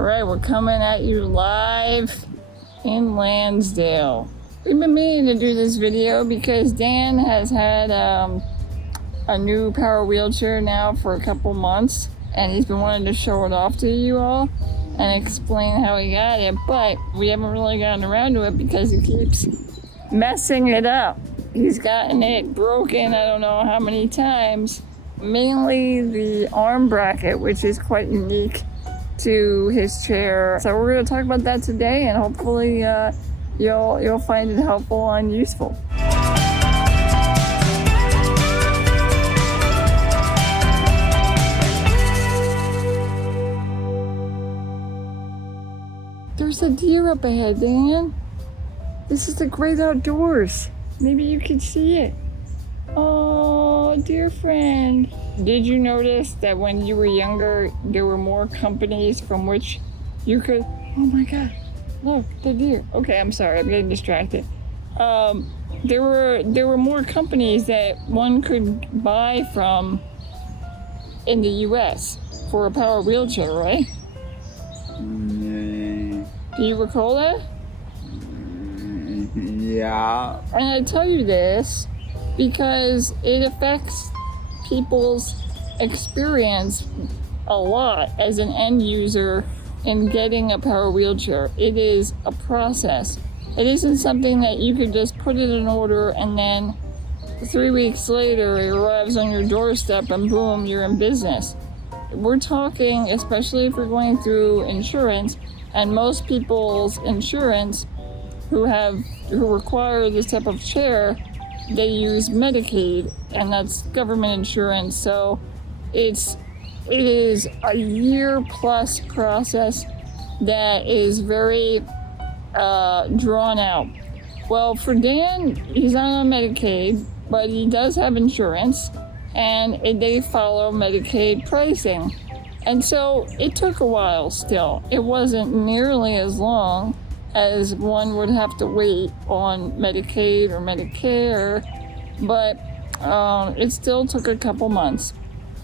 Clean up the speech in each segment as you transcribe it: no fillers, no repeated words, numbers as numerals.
Alright, we're coming at you live in Lansdale. We've been meaning to do this video because Dan has had a new power wheelchair now for a couple months, and he's been wanting to show it off to you all and explain how he got it, but we haven't really gotten around to it because he keeps messing it up. He's gotten it broken I don't know how many times, mainly the arm bracket, which is quite unique to his chair. So we're going to talk about that today, and hopefully you'll find it helpful and useful. There's a deer up ahead, Dan. This is the great outdoors. Maybe you can see it. Oh, dear friend. Did you notice that when you were younger, there were more companies from which you could... Oh my God, look, the deer. Okay, I'm sorry, I'm getting distracted. There were more companies that one could buy from in the US for a power wheelchair, right? Do you recall that? Yeah. And I tell you this because it affects people's experience a lot as an end user in getting a power wheelchair. It is a process. It isn't something that you could just put it in order and then 3 weeks later it arrives on your doorstep and boom, you're in business. We're talking, especially if we're going through insurance, and most people's insurance who require this type of chair, they use Medicaid, and that's government insurance. So it is a year-plus process that is very drawn out. Well, for Dan, he's not on Medicaid, but he does have insurance, and they follow Medicaid pricing. And so it took a while still. It wasn't nearly as long as one would have to wait on Medicaid or Medicare, but it still took a couple months.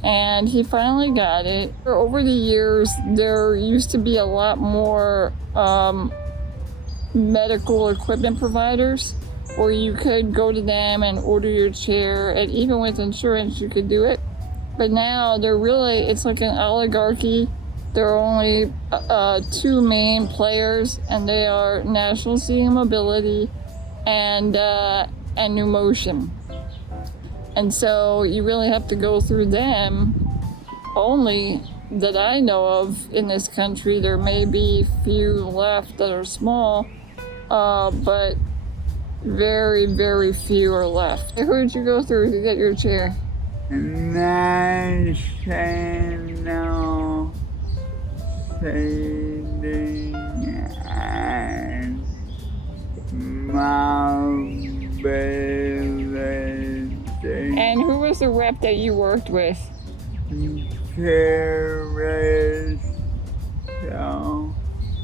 And he finally got it. Over the years, there used to be a lot more medical equipment providers where you could go to them and order your chair, and even with insurance, you could do it. But now it's like an oligarchy. There are only two main players, and they are National Seating Mobility and New Motion. And so you really have to go through them. Only that I know of in this country, there may be few left that are small, but very, very few are left. Who did you go through to get your chair? National And who was the rep that you worked with?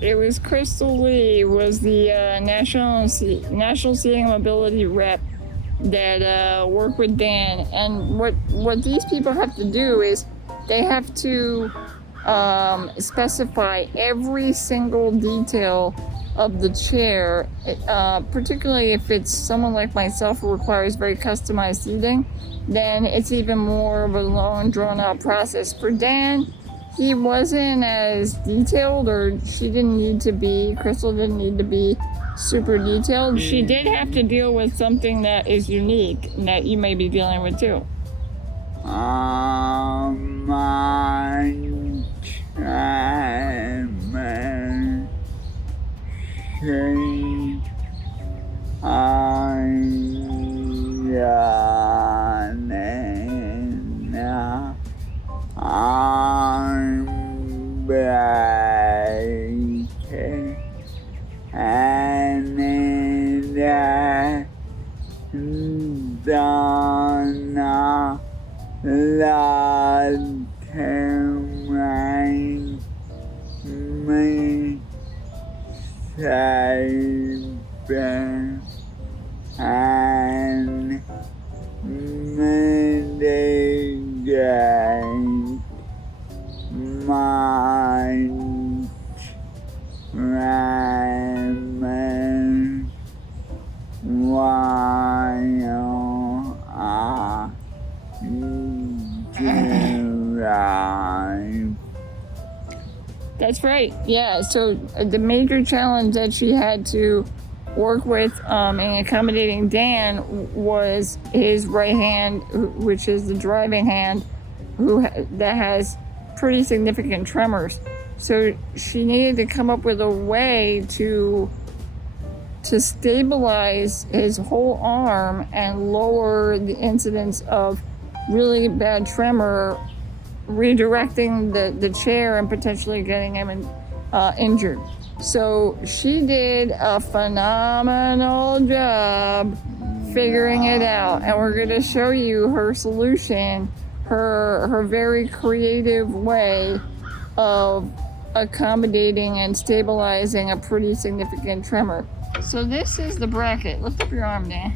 It was Crystal Lee, was the National Seating Mobility rep that worked with Dan. And what these people have to do is they have to specify every single detail of the chair, particularly if it's someone like myself who requires very customized seating, then it's even more of a long, drawn-out process. For Dan, he wasn't as detailed, or Crystal didn't need to be super detailed. She did have to deal with something that is unique and that you may be dealing with too. mitigate my That's right. Yeah. So the major challenge that she had to work with in accommodating Dan was his right hand, which is the driving hand, that has pretty significant tremors. So she needed to come up with a way to stabilize his whole arm and lower the incidence of really bad tremor, redirecting the chair and potentially getting him injured. So she did a phenomenal job figuring it out, and we're going to show you her solution, her very creative way of accommodating and stabilizing a pretty significant tremor. So this is the bracket. Lift up your arm, Dan.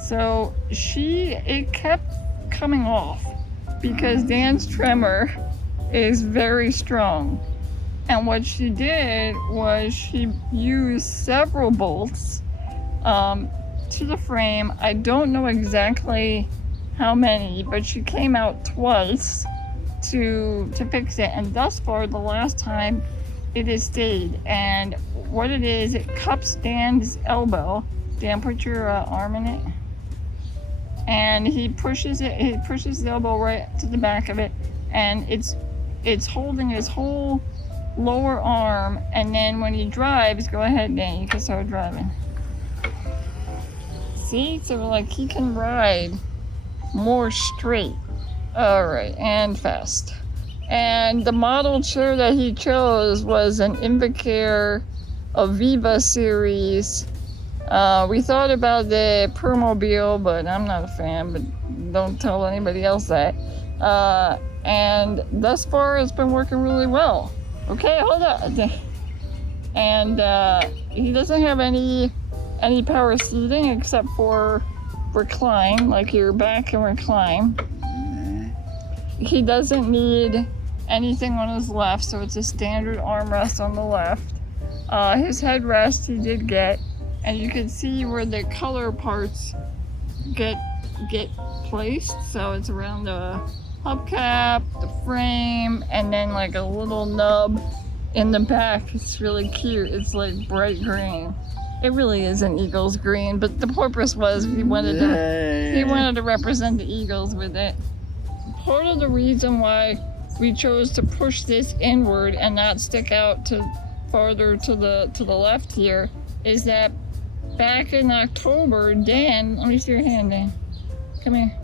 So it kept coming off because Dan's tremor is very strong. And what she did was she used several bolts to the frame. I don't know exactly how many, but she came out twice to fix it. And thus far, the last time, it has stayed. And what it is, it cups Dan's elbow. Dan, put your arm in it. And he pushes the elbow right to the back of it. And it's holding his whole lower arm. And then when he drives, go ahead, Dan, you can start driving. See, so like he can ride more straight. All right, and fast. And the model chair that he chose was an Invacare Aviva series. We thought about the Permobile, but I'm not a fan, but don't tell anybody else that. And thus far, it's been working really well. Okay, hold on. And he doesn't have any power seating except for recline, like your back can recline. He doesn't need anything on his left, so it's a standard armrest on the left. His headrest he did get, and you can see where the color parts get placed. So it's around the hubcap, the frame, and then like a little nub in the back. It's really cute. It's like bright green. It really is an Eagles green, but the purpose was he wanted to represent the Eagles with it. Part of the reason why we chose to push this inward and not stick out farther to the left here is that back in October, Dan, let me see your hand, Dan. Come here.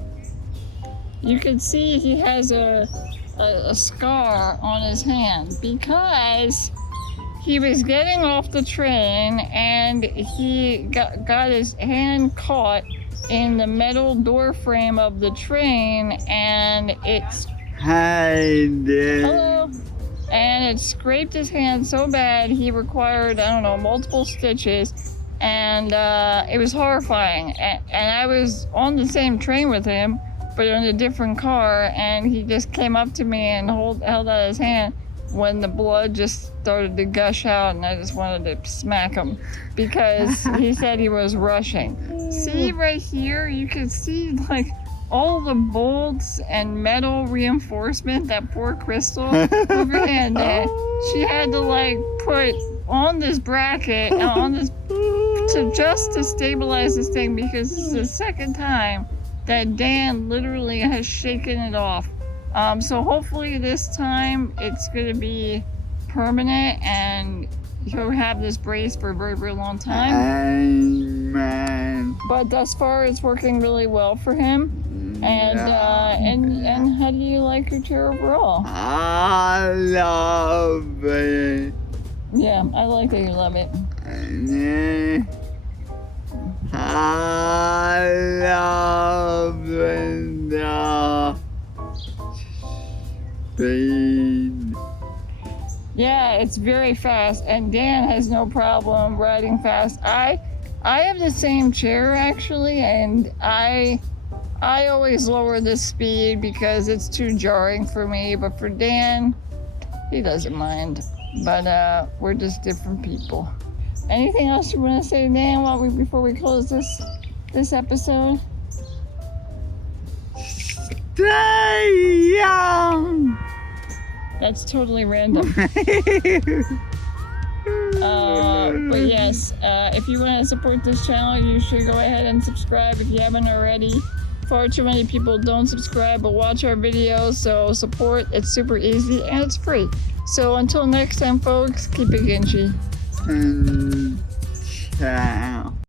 You can see he has a scar on his hand because he was getting off the train and he got his hand caught in the metal door frame of the train, and it's hello, and it scraped his hand so bad he required multiple stitches, and it was horrifying. And I was on the same train with him, but in a different car, and he just came up to me and held out his hand when the blood just started to gush out, and I just wanted to smack him because he said he was rushing. See right here, you can see like all the bolts and metal reinforcement that poor Crystal, move your hand there, she had to like put on this bracket and on this to stabilize this thing, because this is the second time that Dan literally has shaken it off. So hopefully this time it's going to be permanent and he'll have this brace for a very, very long time. Amen. But thus far it's working really well for him. And how do you like your chair overall? I love it. Yeah, I like that you love it. I love the speed. Yeah, it's very fast, and Dan has no problem riding fast. I have the same chair actually, and I always lower the speed because it's too jarring for me, but for Dan, he doesn't mind. But we're just different people. Anything else you want to say, Dan, before we close this episode? Stay young. That's totally random. But yes, if you want to support this channel, you should go ahead and subscribe if you haven't already. Far too many people don't subscribe but watch our videos, so support. It's super easy and it's free. So until next time, folks, keep it Ginchy. Ciao.